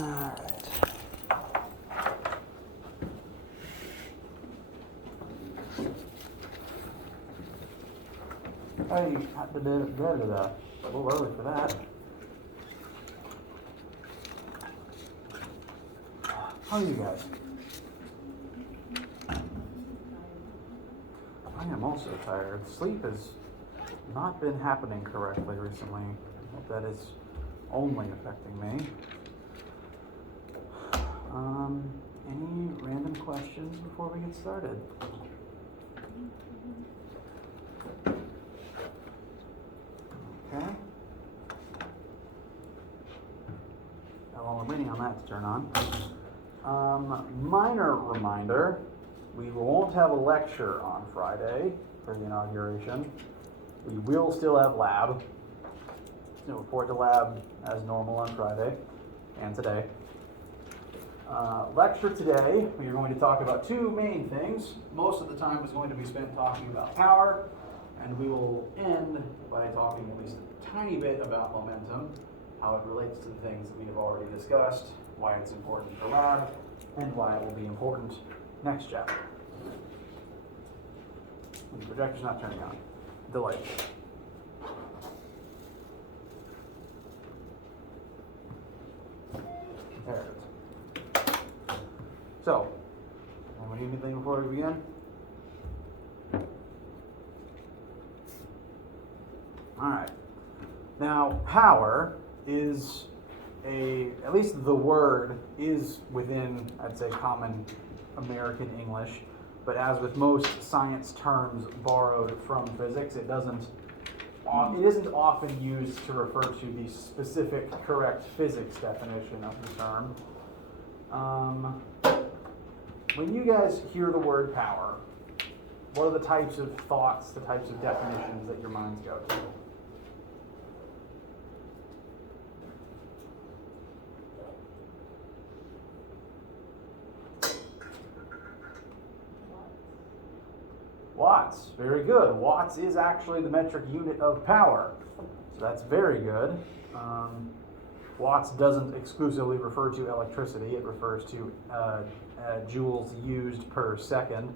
Alright. Hey, a little early for that. How are you guys? I am also tired. Sleep has not been happening correctly recently. I hope that is only affecting me. Any random questions before we get started? Okay. While we're waiting on that to turn on. Minor reminder, we won't have a lecture on Friday for the inauguration. We will still have lab. So report to lab as normal on Friday and today. Lecture today, we are going to talk about two main things. Most of the time is going to be spent talking about power, and we will end by talking at least a tiny bit about momentum, how it relates to the things that we have already discussed, why it's important for lab, and why it will be important next chapter. The projector's not turning on. Delay. There it is. So, anyone need anything before we begin? Alright. Now, power is at least the word is within, I'd say, common American English, but as with most science terms borrowed from physics, it isn't often used to refer to the specific correct physics definition of the term. When you guys hear the word power, what are the types of thoughts, the types of definitions that your minds go to? Watts, very good. Watts is actually the metric unit of power, so that's very good. Watts doesn't exclusively refer to electricity, it refers to joules used per second.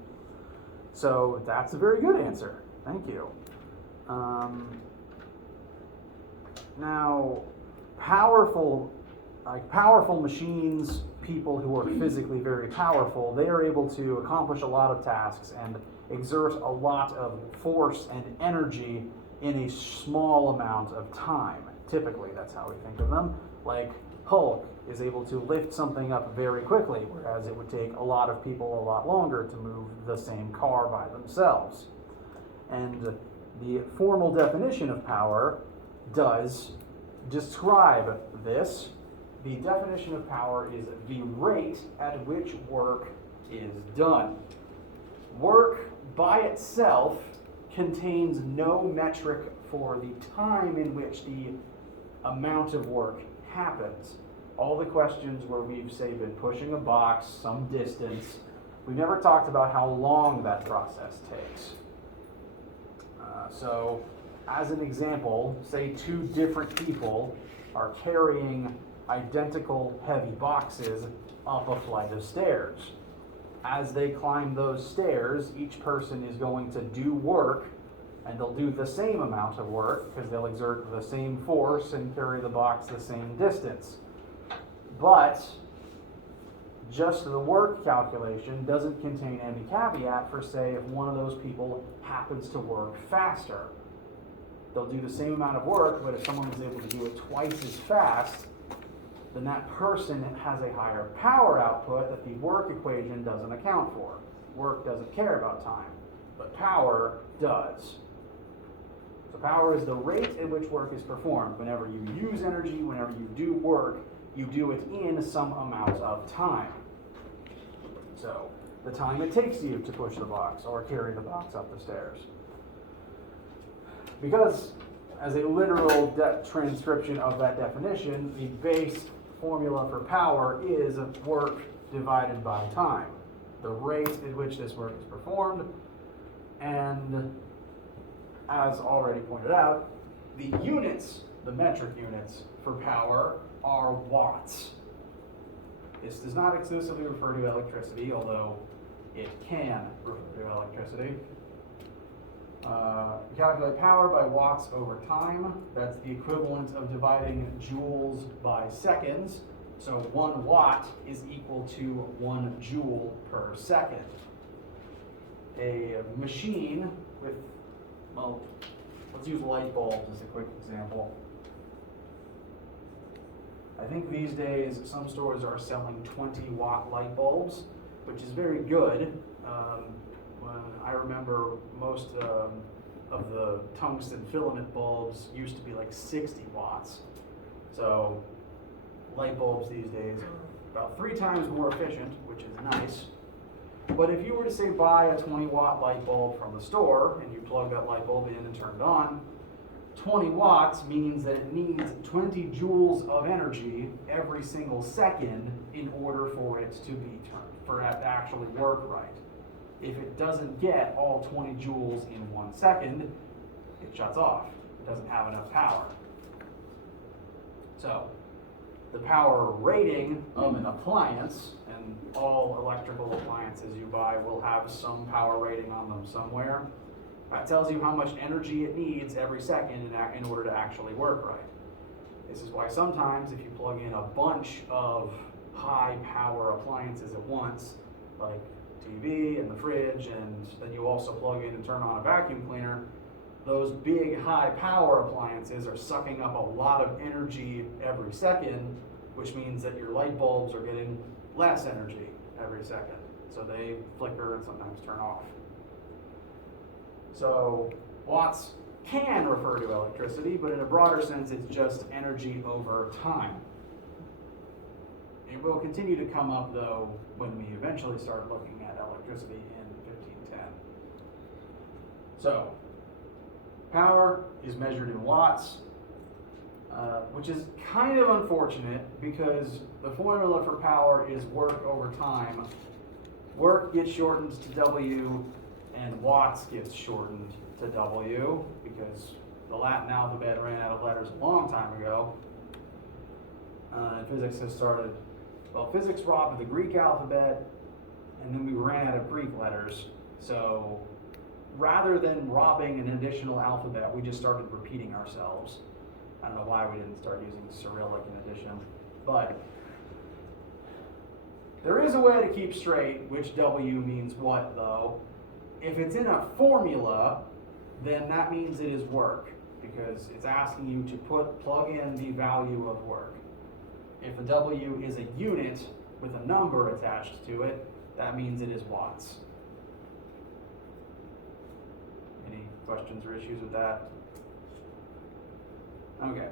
So that's a very good answer. Thank you. Now, powerful machines, people who are physically very powerful, they are able to accomplish a lot of tasks and exert a lot of force and energy in a small amount of time. Typically, that's how we think of them. Like Hulk is able to lift something up very quickly, whereas it would take a lot of people a lot longer to move the same car by themselves. And the formal definition of power does describe this. The definition of power is the rate at which work is done. Work by itself contains no metric for the time in which the amount of work happens. All the questions where we've, say, been pushing a box some distance, we've never talked about how long that process takes. So, as an example, say two different people are carrying identical heavy boxes up a flight of stairs. As they climb those stairs, each person is going to do work, and they'll do the same amount of work because they'll exert the same force and carry the box the same distance. But just the work calculation doesn't contain any caveat for, say, if one of those people happens to work faster. They'll do the same amount of work, but if someone is able to do it twice as fast, then that person has a higher power output that the work equation doesn't account for. Work doesn't care about time, but power does. So power is the rate at which work is performed. Whenever you use energy, whenever you do work, you do it in some amount of time. So the time it takes you to push the box or carry the box up the stairs. Because as a literal transcription of that definition, the base formula for power is work divided by time, the rate at which this work is performed. And as already pointed out, the units, the metric units for power are watts. This does not exclusively refer to electricity, although it can refer to electricity. Calculate power by watts over time. That's the equivalent of dividing joules by seconds. So 1 watt is equal to 1 joule per second. A machine with, well, let's use light bulbs as a quick example. I think these days some stores are selling 20-watt light bulbs, which is very good. When I remember most of the tungsten filament bulbs used to be like 60 watts. So light bulbs these days are about 3 times more efficient, which is nice. But if you were to say buy a 20-watt light bulb from the store and you plug that light bulb in and turn it on, 20 watts means that it needs 20 joules of energy every single second in order for it to be turned, for it to actually work right. If it doesn't get all 20 joules in 1 second, it shuts off. It doesn't have enough power. So, the power rating of an appliance, and all electrical appliances you buy will have some power rating on them somewhere. That tells you how much energy it needs every second in order to actually work right. This is why sometimes if you plug in a bunch of high power appliances at once, like TV and the fridge, and then you also plug in and turn on a vacuum cleaner, those big high power appliances are sucking up a lot of energy every second, which means that your light bulbs are getting less energy every second. So they flicker and sometimes turn off. So watts can refer to electricity, but in a broader sense, it's just energy over time. It will continue to come up, though, when we eventually start looking at electricity in 1510. So, power is measured in watts, which is kind of unfortunate because the formula for power is work over time. Work gets shortened to W, and watts gets shortened to W because the Latin alphabet ran out of letters a long time ago. And physics has started, well, physics robbed the Greek alphabet, and then we ran out of Greek letters. So rather than robbing an additional alphabet, we just started repeating ourselves. I don't know why we didn't start using Cyrillic in addition, but there is a way to keep straight which W means what, though. If it's in a formula, then that means it is work, because it's asking you to plug in the value of work. If the W is a unit with a number attached to it, that means it is watts. Any questions or issues with that? Okay.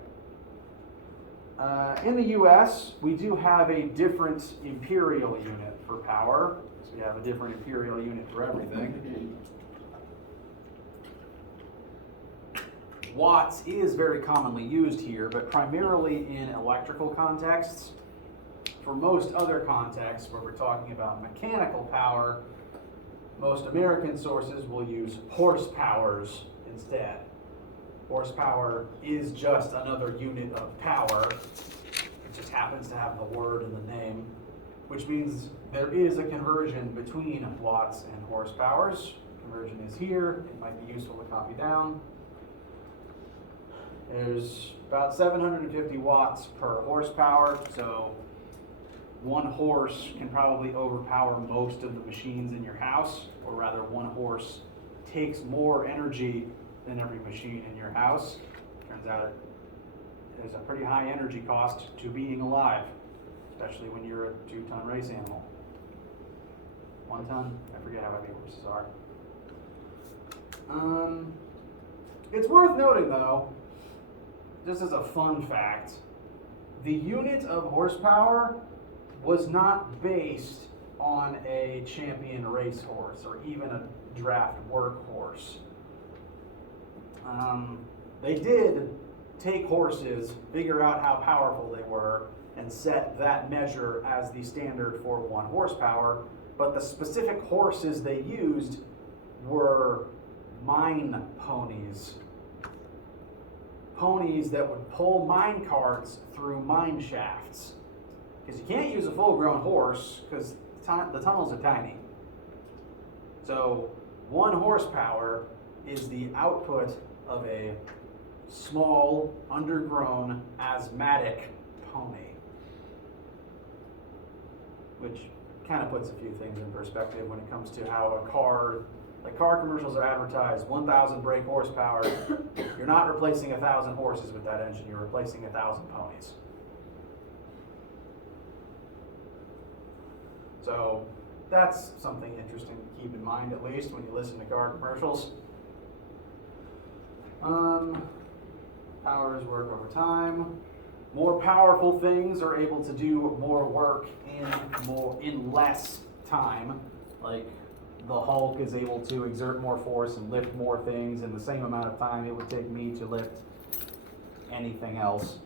In the US, we do have a different imperial unit for power. So we have a different imperial unit for everything. Watts is very commonly used here, but primarily in electrical contexts. For most other contexts where we're talking about mechanical power, most American sources will use horsepowers instead. Horsepower is just another unit of power. It just happens to have the word in the name, which means there is a conversion between watts and horsepowers. Conversion is here. It might be useful to copy down. There's about 750 watts per horsepower, so one horse can probably overpower most of the machines in your house, or rather one horse takes more energy than every machine in your house. Turns out there's a pretty high energy cost to being alive, especially when you're a 2-ton race animal. 1 ton? I forget how heavy horses are. It's worth noting, though, just as a fun fact, the unit of horsepower was not based on a champion racehorse or even a draft workhorse. They did take horses, figure out how powerful they were, and set that measure as the standard for 1 horsepower, but the specific horses they used were mine ponies. Ponies that would pull mine carts through mine shafts. Because you can't use a full-grown horse because the tunnels are tiny. So 1 horsepower is the output of a small, undergrown, asthmatic pony. Which kind of puts a few things in perspective when it comes to how a car, like car commercials are advertised, 1,000 brake horsepower. You're not replacing 1,000 horses with that engine, you're replacing 1,000 ponies. So that's something interesting to keep in mind, at least when you listen to car commercials. Powers work over time. More powerful things are able to do more work in less time. Like the Hulk is able to exert more force and lift more things in the same amount of time it would take me to lift anything else.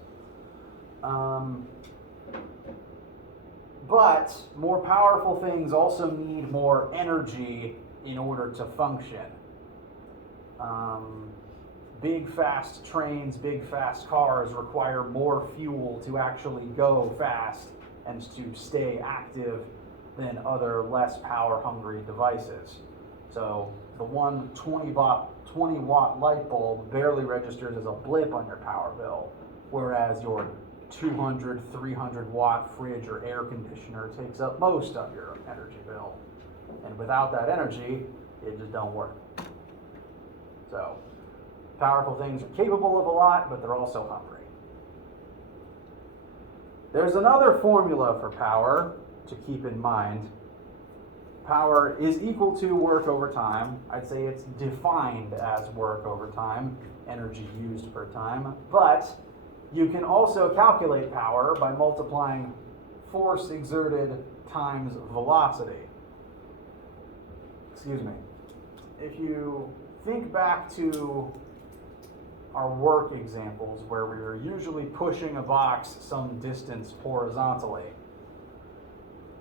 But more powerful things also need more energy in order to function. Big fast trains, big fast cars require more fuel to actually go fast and to stay active than other less power hungry devices. So the one 20 watt light bulb barely registers as a blip on your power bill, whereas your 200, 300 watt fridge or air conditioner takes up most of your energy bill. And without that energy, it just don't work. So powerful things are capable of a lot, but they're also hungry. There's another formula for power to keep in mind. Power is equal to work over time. I'd say it's defined as work over time, energy used per time, but you can also calculate power by multiplying force exerted times velocity. Excuse me. If you think back to our work examples where we were usually pushing a box some distance horizontally,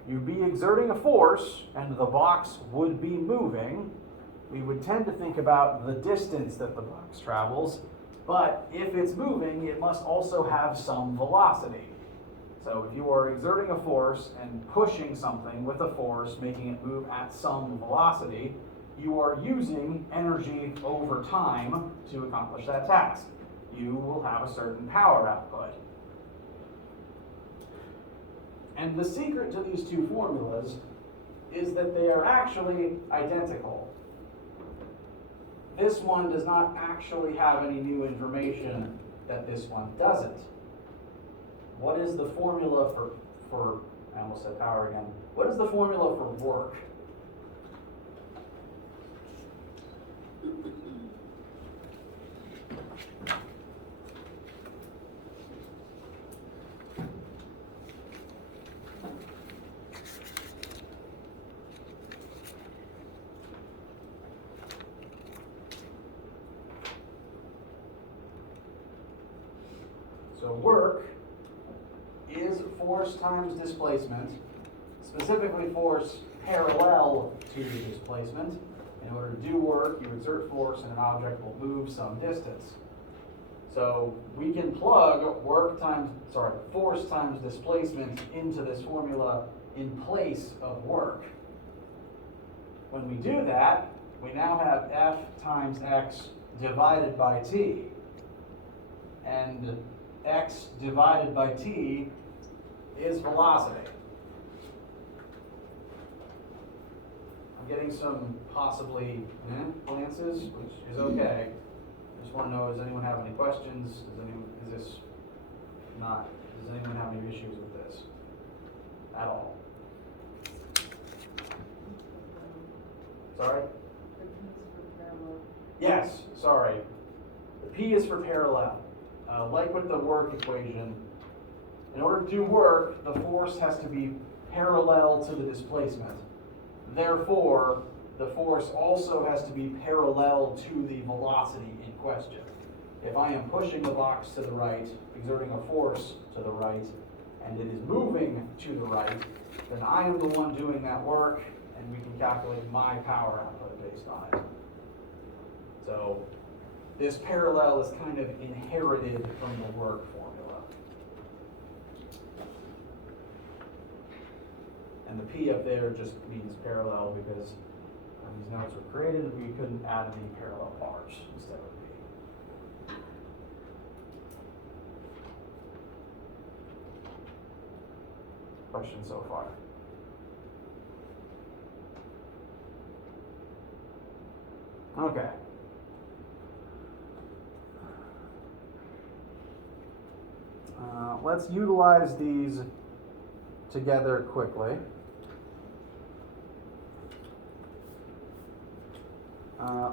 you'd be exerting a force and the box would be moving. We would tend to think about the distance that the box travels, but if it's moving, it must also have some velocity. So if you are exerting a force and pushing something with a force, making it move at some velocity, you are using energy over time to accomplish that task. You will have a certain power output. And the secret to these two formulas is that they are actually identical. This one does not actually have any new information that this one doesn't. What is the formula for I almost said power again. What is the formula for work? So work is force times displacement, specifically force parallel to the displacement. In order to do work, you exert force and an object will move some distance. So we can plug force times displacement into this formula in place of work. When we do that, we now have F times X divided by T. And X divided by T is velocity. I'm getting some possibly glances, which is okay. I just want to know, does anyone have any questions? Does anyone have any issues with this at all? Sorry? Yes, sorry. The P is for parallel. Like with the work equation, in order to do work, the force has to be parallel to the displacement. Therefore, the force also has to be parallel to the velocity in question. If I am pushing the box to the right, exerting a force to the right, and it is moving to the right, then I am the one doing that work, and we can calculate my power output based on it. So this parallel is kind of inherited from the work formula. And the P up there just means parallel because when these nodes were created, we couldn't add any parallel bars instead of P. Questions so far? Okay. Let's utilize these together quickly.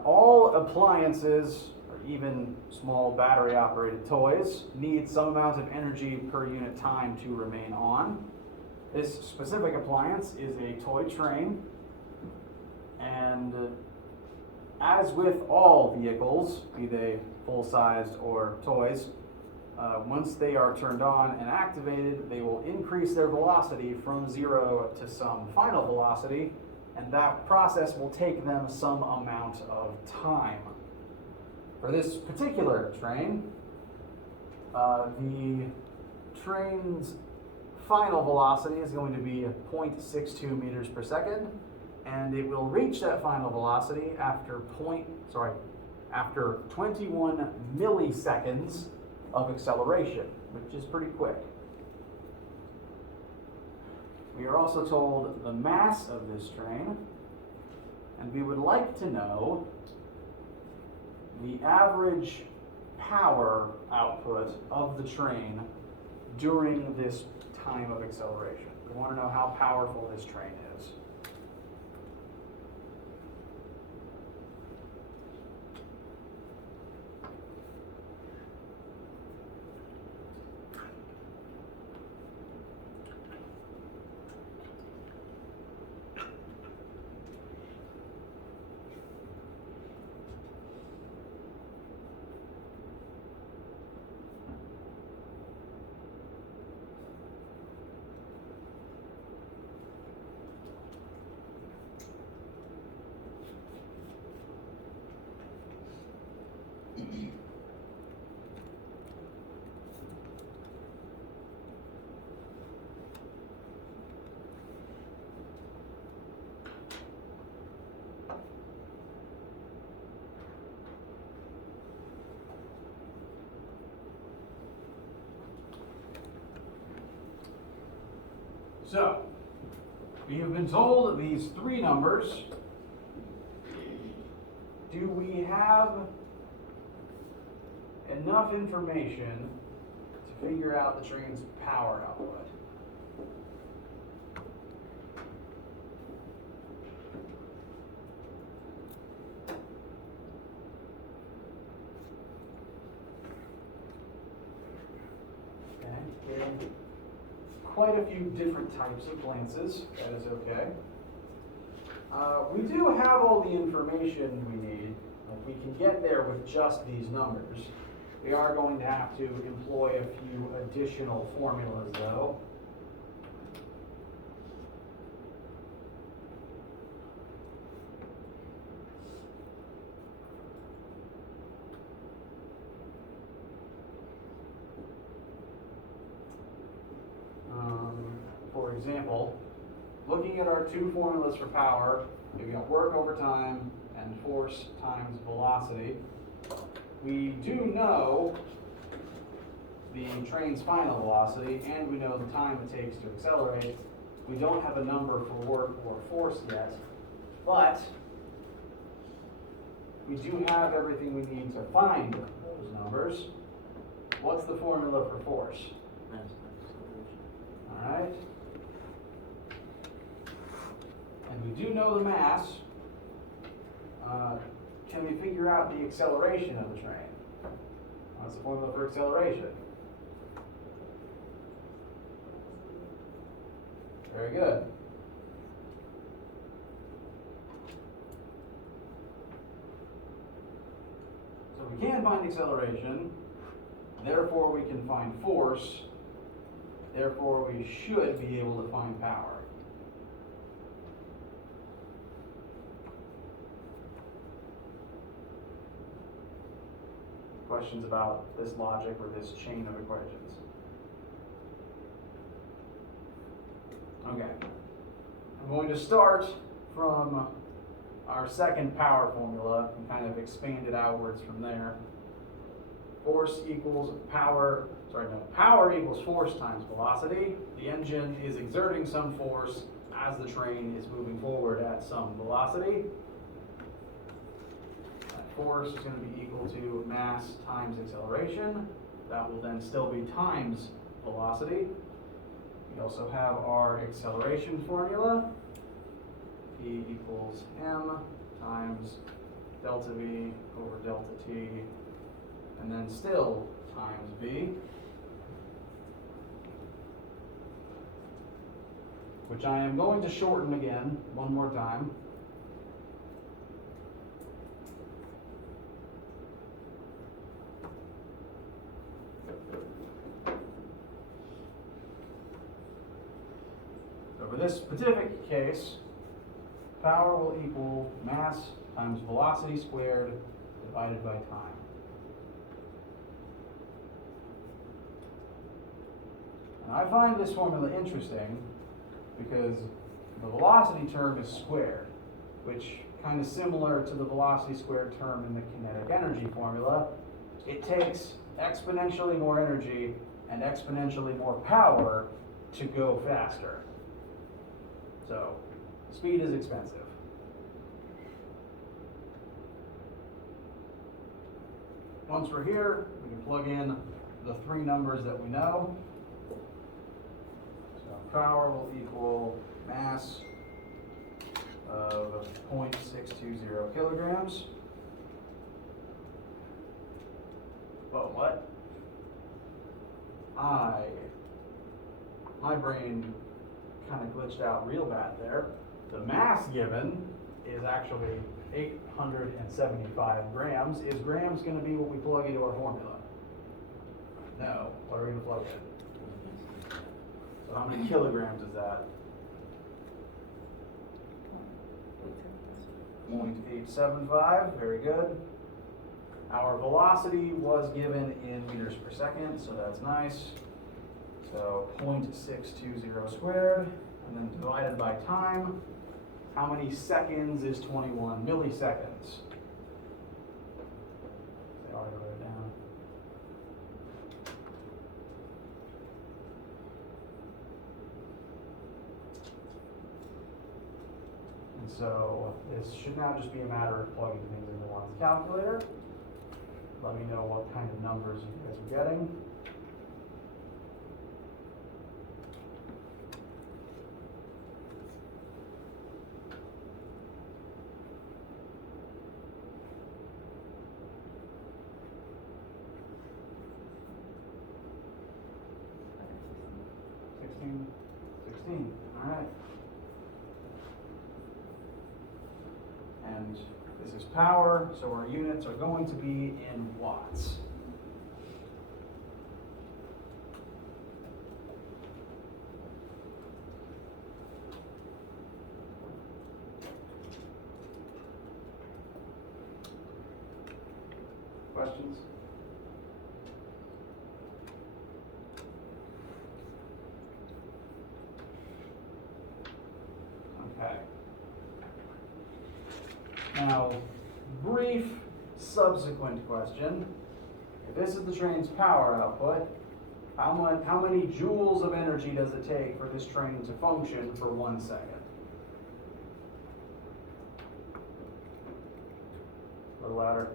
All appliances, or even small battery-operated toys, need some amount of energy per unit time to remain on. This specific appliance is a toy train, and as with all vehicles, be they full-sized or toys, once they are turned on and activated, they will increase their velocity from 0 to some final velocity, and that process will take them some amount of time. For this particular train, the train's final velocity is going to be 0.62 meters per second, and it will reach that final velocity after 21 milliseconds of acceleration, which is pretty quick. We are also told the mass of this train, and we would like to know the average power output of the train during this time of acceleration. We want to know how powerful this train is. So, we have been told these three numbers. Do we have enough information to figure out the train's power output? Okay. Quite a few different types of lances. That is okay. We do have all the information we need. We can get there with just these numbers. We are going to have to employ a few additional formulas, though. For example, looking at our two formulas for power, we've got work over time and force times velocity. We do know the train's final velocity, and we know the time it takes to accelerate. We don't have a number for work or force yet, but we do have everything we need to find those numbers. What's the formula for force? All right. And we do know the mass. Can we figure out the acceleration of the train? What's the formula for acceleration? Very good. So we can find acceleration, therefore we can find force, therefore we should be able to find power. Questions about this logic or this chain of equations? Okay. I'm going to start from our second power formula and kind of expand it outwards from there. Force equals power, power equals force times velocity. The engine is exerting some force as the train is moving forward at some velocity. That force is going to be equal to mass times acceleration. That will then still be times velocity. We also have our acceleration formula. P equals m times delta v over delta t, and then still times v, which I am going to shorten again one more time. So for this specific case, power will equal mass times velocity squared divided by time. And I find this formula interesting because the velocity term is squared, which kind of similar to the velocity squared term in the kinetic energy formula. It takes exponentially more energy and exponentially more power to go faster. So speed is expensive. Once we're here, we can plug in the three numbers that we know. So power will equal mass of 0.620 kilograms. Whoa, what? My brain kind of glitched out real bad there. The mass given is actually 875 grams. Is grams going to be what we plug into our formula? No. What are we going to plug in? So how many kilograms is that? 0.875. Very good. Our velocity was given in meters per second, so that's nice. So 0.620 squared, and then divided by time. How many seconds is 21 milliseconds? I already wrote it down. And so this should now just be a matter of plugging things into one's calculator. Let me know what kind of numbers you guys are getting. All right. And this is power, so our units are going to be in watts. Questions? Okay. Now, brief subsequent question. If this is the train's power output, how many joules of energy does it take for this train to function for 1 second? A little louder.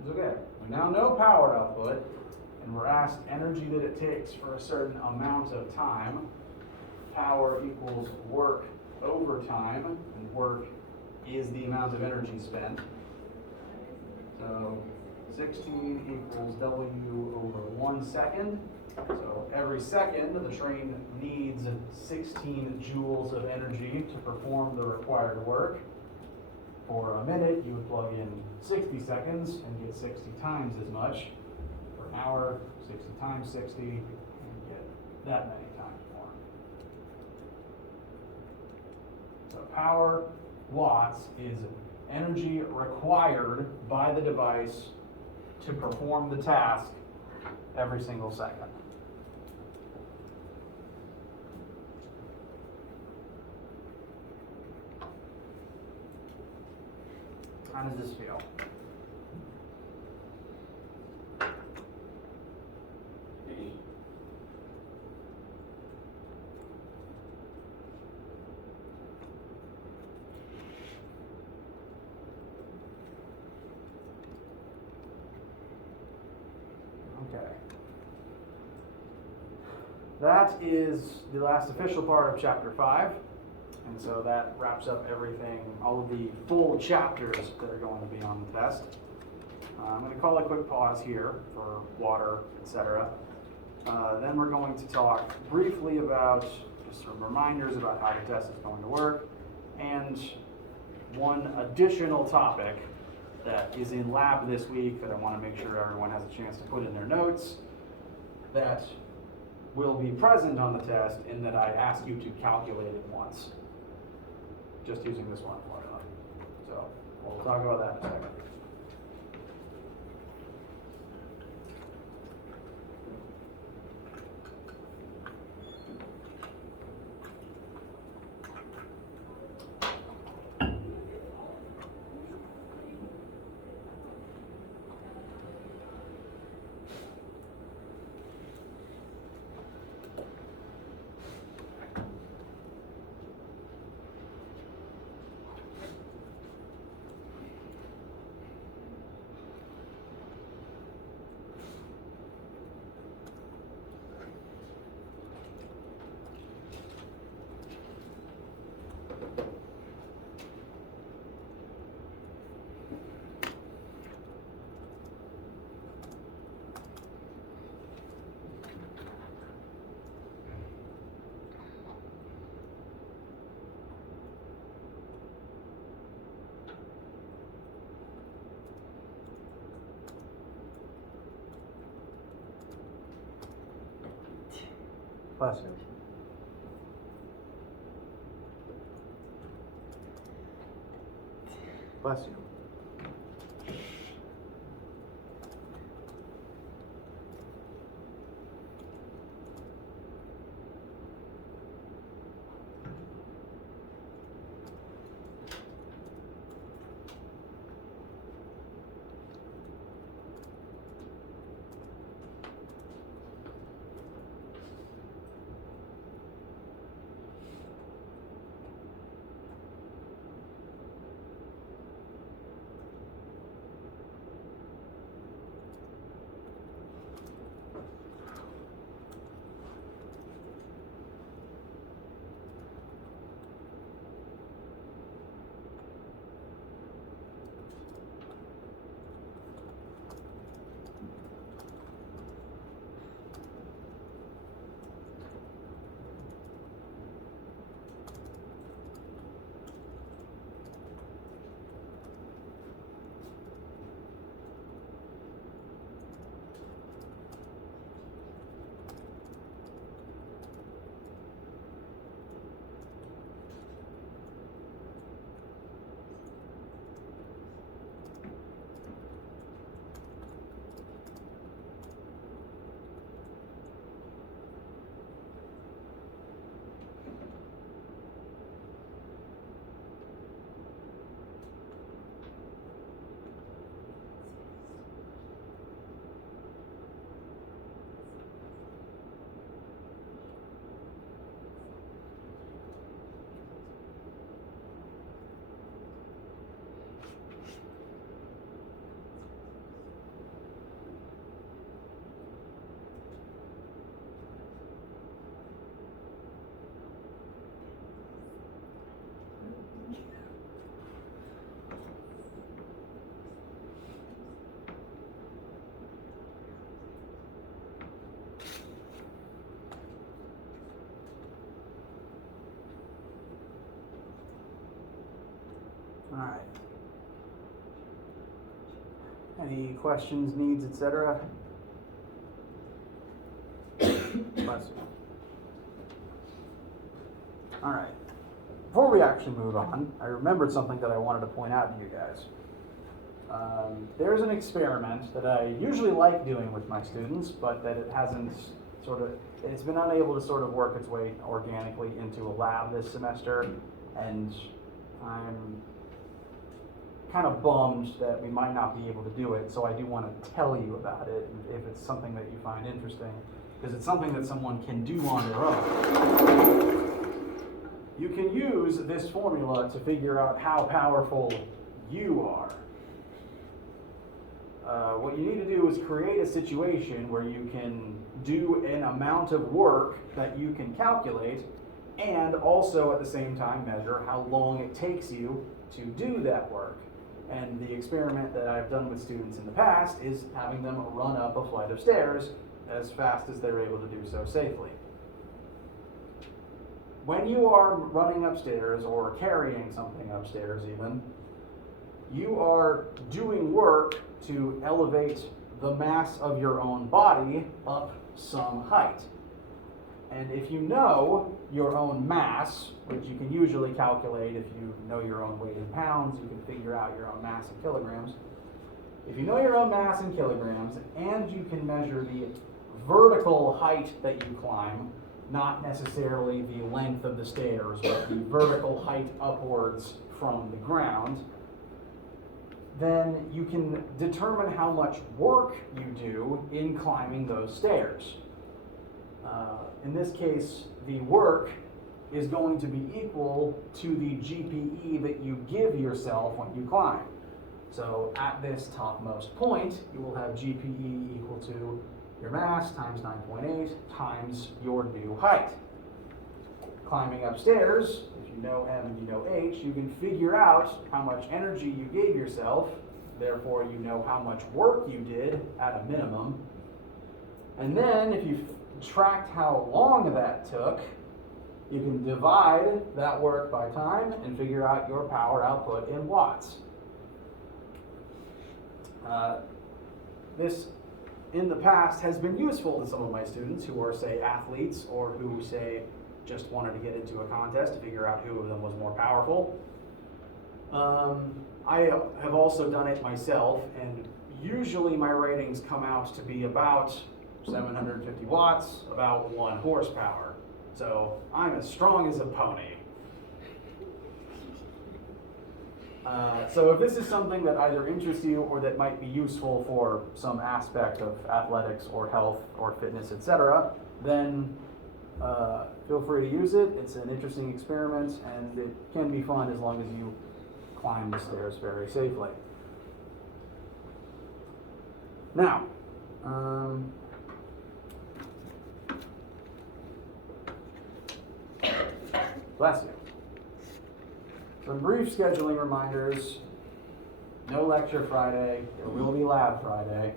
It's okay. We now know power output, and we're asked energy that it takes for a certain amount of time. Power equals work over time, and work is the amount of energy spent. So 16 equals W over 1 second. So every second, the train needs 16 joules of energy to perform the required work. For a minute, you would plug in 60 seconds and get 60 times as much. For an hour, 60 times 60, and get that many times more. So power, watts, is energy required by the device to perform the task every single second. How does this feel? Okay. That is the last official part of chapter 5. And so that wraps up everything, all of the full chapters that are going to be on the test. I'm going to call a quick pause here for water, etc. Then we're going to talk briefly about just some reminders about how the test is going to work, and one additional topic that is in lab this week that I want to make sure everyone has a chance to put in their notes that will be present on the test, in that I ask you to calculate it once, just using this one formula. So we'll talk about that in a second. Bless you. Bless you. All right. Any questions, needs, etc.? Bless you. All right. Before we actually move on, I remembered something that I wanted to point out to you guys. There's an experiment that I usually like doing with my students, but that it hasn't it's been unable to sort of work its way organically into a lab this semester, and I'm kind of bummed that we might not be able to do it, so I do want to tell you about it if it's something that you find interesting, because it's something that someone can do on their own. You can use this formula to figure out how powerful you are. What you need to do is create a situation where you can do an amount of work that you can calculate, and also at the same time measure how long it takes you to do that work. And the experiment that I've done with students in the past is having them run up a flight of stairs as fast as they're able to do so safely. When you are running upstairs or carrying something upstairs even, you are doing work to elevate the mass of your own body up some height. And if you know your own mass, which you can usually calculate if you know your own weight in pounds, you can figure out your own mass in kilograms. If you know your own mass in kilograms and you can measure the vertical height that you climb, not necessarily the length of the stairs, but the vertical height upwards from the ground, then you can determine how much work you do in climbing those stairs. In this case, the work is going to be equal to the GPE that you give yourself when you climb. So at this topmost point, you will have GPE equal to your mass times 9.8 times your new height. Climbing upstairs, if you know M and you know H, you can figure out how much energy you gave yourself, therefore you know how much work you did at a minimum. And then if you tracked how long that took, you can divide that work by time and figure out your power output in watts. This, in the past, has been useful to some of my students who are, say, athletes, or who, say, just wanted to get into a contest to figure out who of them was more powerful. I have also done it myself, and usually my ratings come out to be about 750 watts, about 1 horsepower. So I'm as strong as a pony. So if this is something that either interests you or that might be useful for some aspect of athletics or health or fitness, etc., then feel free to use it. It's an interesting experiment, and it can be fun as long as you climb the stairs very safely. Now, bless you. Some brief scheduling reminders. No lecture Friday. There will be lab Friday.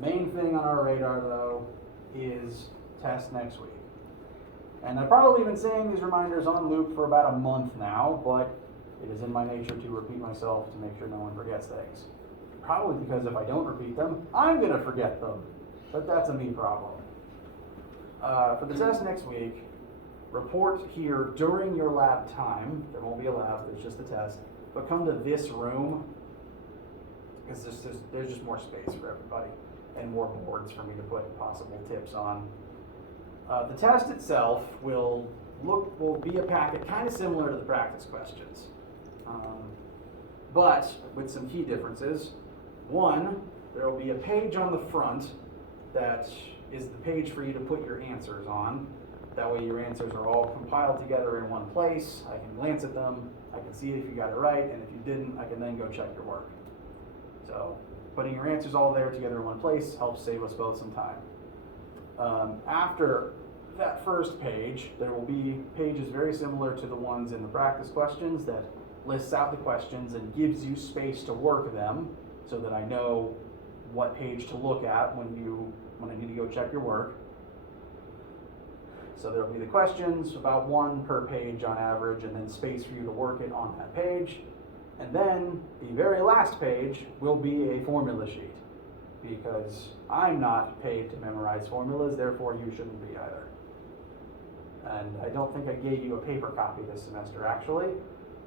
Main thing on our radar, though, is test next week. And I've probably been saying these reminders on loop for about a month now, but it is in my nature to repeat myself to make sure no one forgets things. Probably because if I don't repeat them, I'm going to forget them. But that's a me problem. For the test next week, report here during your lab time. There won't be a lab, there's just a test. But come to this room, because there's just more space for everybody and more boards for me to put possible tips on. The test itself will be a packet kind of similar to the practice questions, but with some key differences. One, there will be a page on the front that is the page for you to put your answers on. That way your answers are all compiled together in one place. I can glance at them, I can see if you got it right, and if you didn't, I can then go check your work. So putting your answers all there together in one place helps save us both some time. After that first page, there will be pages very similar to the ones in the practice questions that lists out the questions and gives you space to work them so that I know what page to look at when I need to go check your work. So there will be the questions, about 1 per page on average, and then space for you to work it on that page. And then the very last page will be a formula sheet, because I'm not paid to memorize formulas, therefore you shouldn't be either. And I don't think I gave you a paper copy this semester, actually,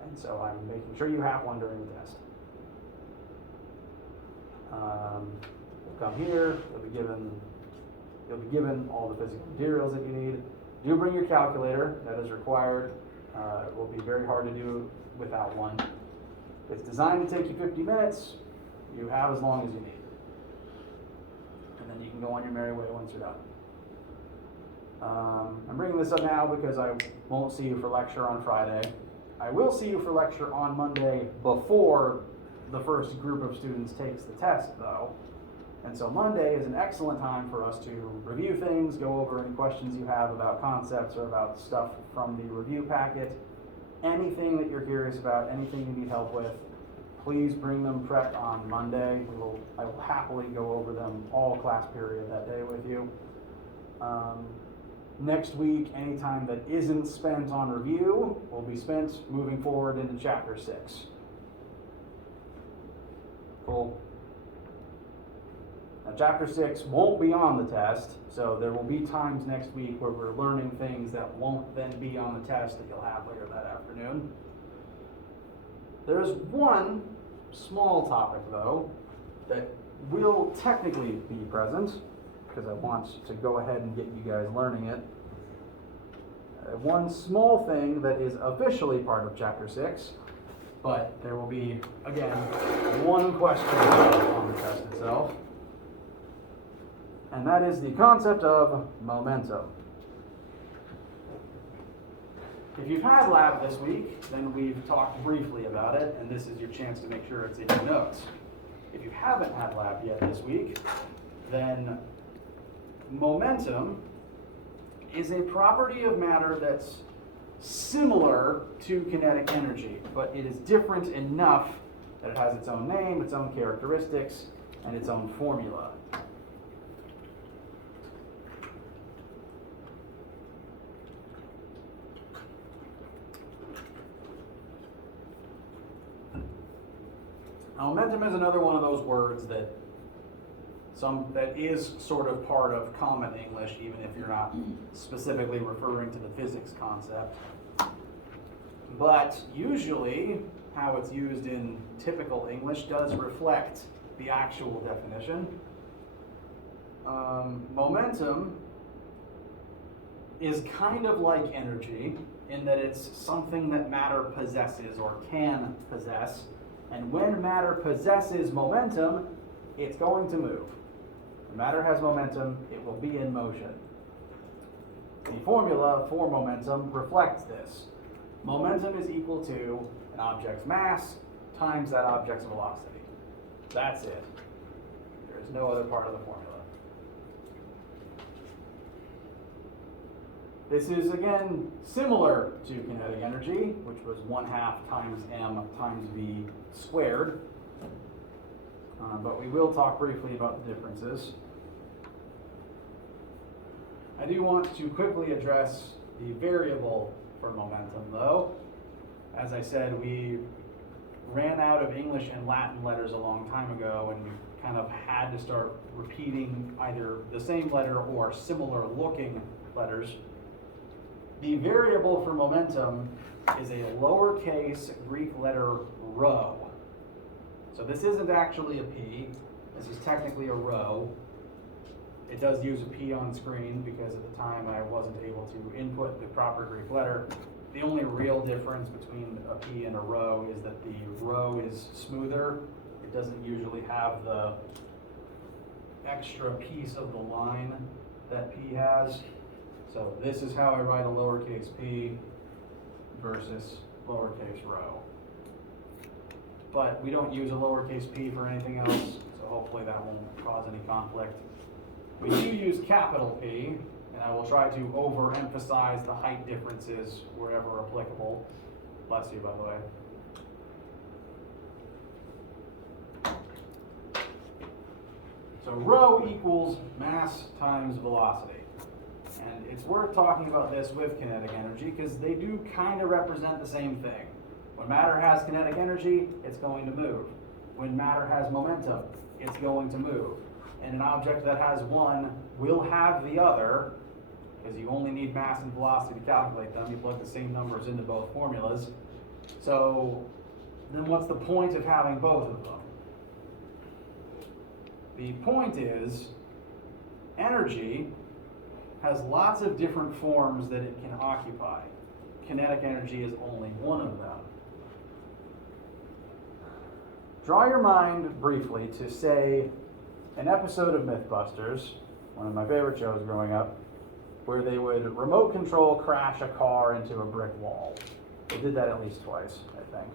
and so I'm making sure you have one during the test. come here, you'll be given all the physical materials that you need. Do bring your calculator, that is required. It will be very hard to do without one. It's designed to take you 50 minutes. You have as long as you need. And then you can go on your merry way once you're done. I'm bringing this up now because I won't see you for lecture on Friday. I will see you for lecture on Monday before the first group of students takes the test, though. And so Monday is an excellent time for us to review things, go over any questions you have about concepts or about stuff from the review packet. Anything that you're curious about, anything you need help with, please bring them prepped on Monday. I will happily go over them all class period that day with you. Next week, any time that isn't spent on review will be spent moving forward into chapter 6. Cool. Now, chapter 6 won't be on the test, so there will be times next week where we're learning things that won't then be on the test that you'll have later that afternoon. There's one small topic, though, that will technically be present, because I want to go ahead and get you guys learning it. One small thing that is officially part of chapter 6, but there will be, again, one question on the test itself. And that is the concept of momentum. If you've had lab this week, then we've talked briefly about it, and this is your chance to make sure it's in your notes. If you haven't had lab yet this week, then momentum is a property of matter that's similar to kinetic energy, but it is different enough that it has its own name, its own characteristics, and its own formula. Now, momentum is another one of those words that is sort of part of common English, even if you're not specifically referring to the physics concept. But usually, how it's used in typical English does reflect the actual definition. Momentum is kind of like energy in that it's something that matter possesses or can possess. And when matter possesses momentum, it's going to move. When matter has momentum, it will be in motion. The formula for momentum reflects this. Momentum is equal to an object's mass times that object's velocity. That's it. There is no other part of the formula. This is, again, similar to kinetic energy, which was 1/2 times m times v squared. But we will talk briefly about the differences. I do want to quickly address the variable for momentum, though. As I said, we ran out of English and Latin letters a long time ago, and we kind of had to start repeating either the same letter or similar looking letters. The variable for momentum is a lowercase Greek letter rho. So this isn't actually a p, this is technically a rho. It does use a p on screen because at the time I wasn't able to input the proper Greek letter. The only real difference between a p and a rho is that the rho is smoother. It doesn't usually have the extra piece of the line that p has. So this is how I write a lowercase p versus lowercase rho. But we don't use a lowercase p for anything else, so hopefully that won't cause any conflict. We do use capital P, and I will try to overemphasize the height differences wherever applicable. Bless you, by the way. So rho equals mass times velocity. And it's worth talking about this with kinetic energy because they do kind of represent the same thing. When matter has kinetic energy, it's going to move. When matter has momentum, it's going to move. And an object that has one will have the other, because you only need mass and velocity to calculate them. You plug the same numbers into both formulas. So then what's the point of having both of them? The point is, energy has lots of different forms that it can occupy. Kinetic energy is only one of them. Draw your mind briefly to, say, an episode of Mythbusters, one of my favorite shows growing up, where they would remote control crash a car into a brick wall. They did that at least twice, I think.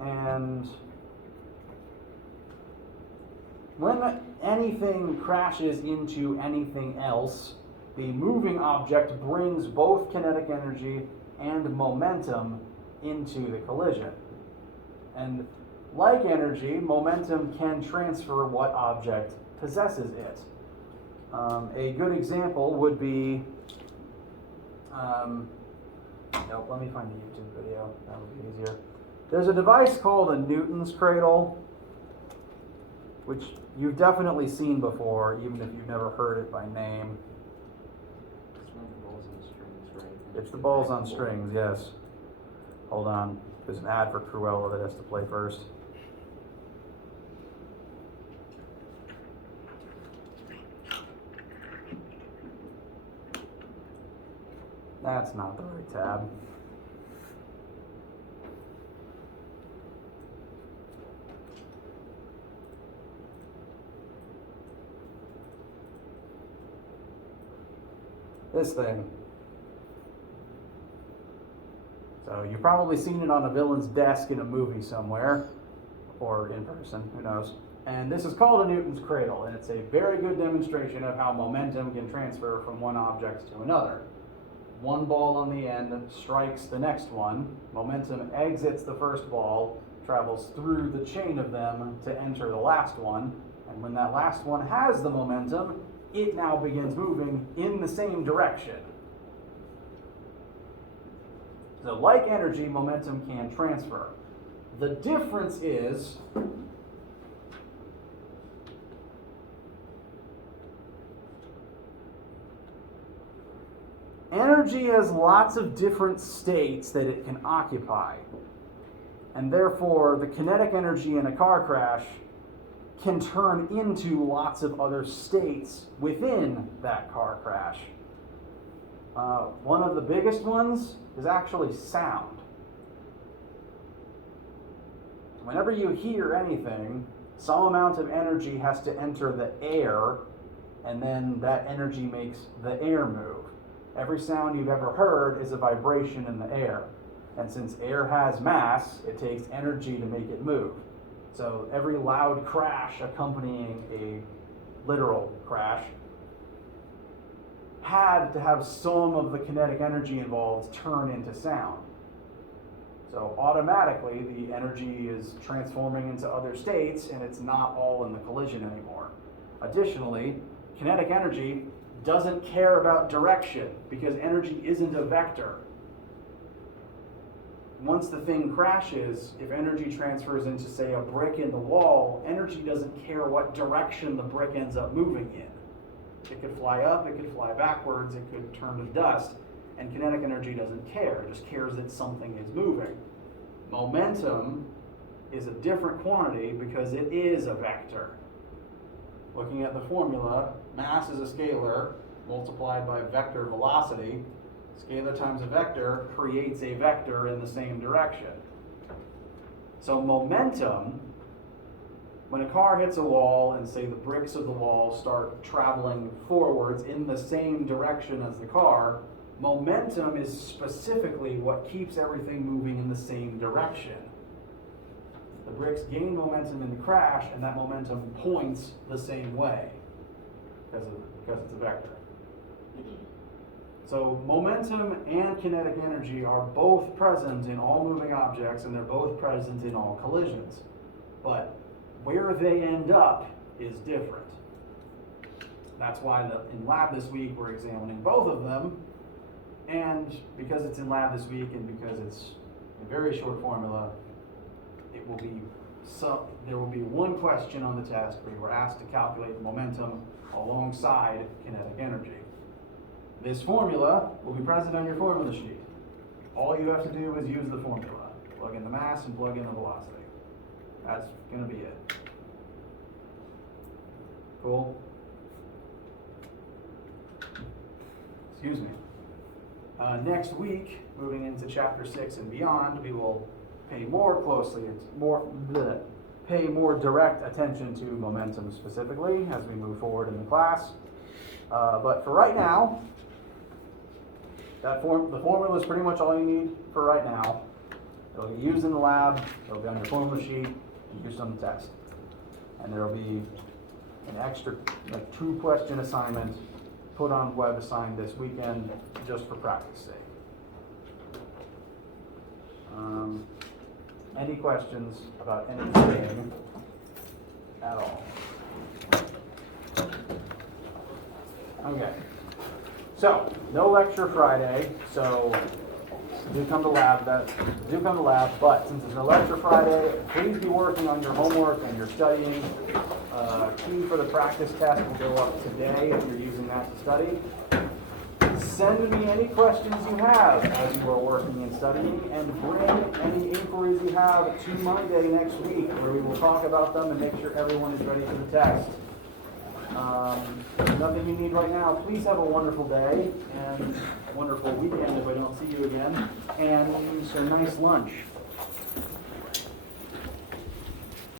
And when anything crashes into anything else, the moving object brings both kinetic energy and momentum into the collision. And like energy, momentum can transfer what object possesses it. A good example would be, let me find the YouTube video, that would be easier. There's a device called a Newton's cradle, which you've definitely seen before, even if you've never heard it by name. It's one of the balls on strings, right? It's the balls on strings, yes. Hold on, there's an ad for Cruella that has to play first. That's not the right tab. This thing. So you've probably seen it on a villain's desk in a movie somewhere, or in person, who knows. And this is called a Newton's cradle, and it's a very good demonstration of how momentum can transfer from one object to another. One ball on the end strikes the next one, momentum exits the first ball, travels through the chain of them to enter the last one, and when that last one has the momentum, it now begins moving in the same direction. So like energy, momentum can transfer. The difference is energy has lots of different states that it can occupy. And therefore, the kinetic energy in a car crash can turn into lots of other states within that car crash. One of the biggest ones is actually sound. Whenever you hear anything, some amount of energy has to enter the air, and then that energy makes the air move. Every sound you've ever heard is a vibration in the air. And since air has mass, it takes energy to make it move. So every loud crash accompanying a literal crash had to have some of the kinetic energy involved turn into sound. So automatically the energy is transforming into other states, and it's not all in the collision anymore. Additionally, kinetic energy doesn't care about direction because energy isn't a vector. Once the thing crashes, if energy transfers into, say, a brick in the wall, energy doesn't care what direction the brick ends up moving in. It could fly up, it could fly backwards, it could turn to dust, and kinetic energy doesn't care. It just cares that something is moving. Momentum is a different quantity because it is a vector. Looking at the formula, mass is a scalar multiplied by vector velocity. Scalar times a vector creates a vector in the same direction. So momentum, when a car hits a wall and say the bricks of the wall start traveling forwards in the same direction as the car, momentum is specifically what keeps everything moving in the same direction. The bricks gain momentum in the crash, and that momentum points the same way because it's a vector. So momentum and kinetic energy are both present in all moving objects, and they're both present in all collisions. But where they end up is different. That's why in lab this week we're examining both of them. And because it's in lab this week and because it's a very short formula, there will be one question on the test where you were asked to calculate the momentum alongside kinetic energy. This formula will be present on your formula sheet. All you have to do is use the formula. Plug in the mass and plug in the velocity. That's gonna be it. Cool? Excuse me. Next week, moving into chapter 6 and beyond, we will pay more direct attention to momentum specifically as we move forward in the class. But for right now, the formula is pretty much all you need for right now. It'll be used in the lab, it'll be on your formula sheet, and used on the test. And there will be an extra, 2-question assignment put on WebAssign this weekend just for practice sake. Any questions about anything at all? Okay. So, no lecture Friday, so do come to lab, but since it's a lecture Friday, please be working on your homework and your studying. Key for the practice test will go up today if you're using that to study. Send me any questions you have as you are working and studying, and bring any inquiries you have to Monday next week, where we will talk about them and make sure everyone is ready for the test. Nothing you need right now. Please have a wonderful day and a wonderful weekend if I don't see you again, and a nice lunch.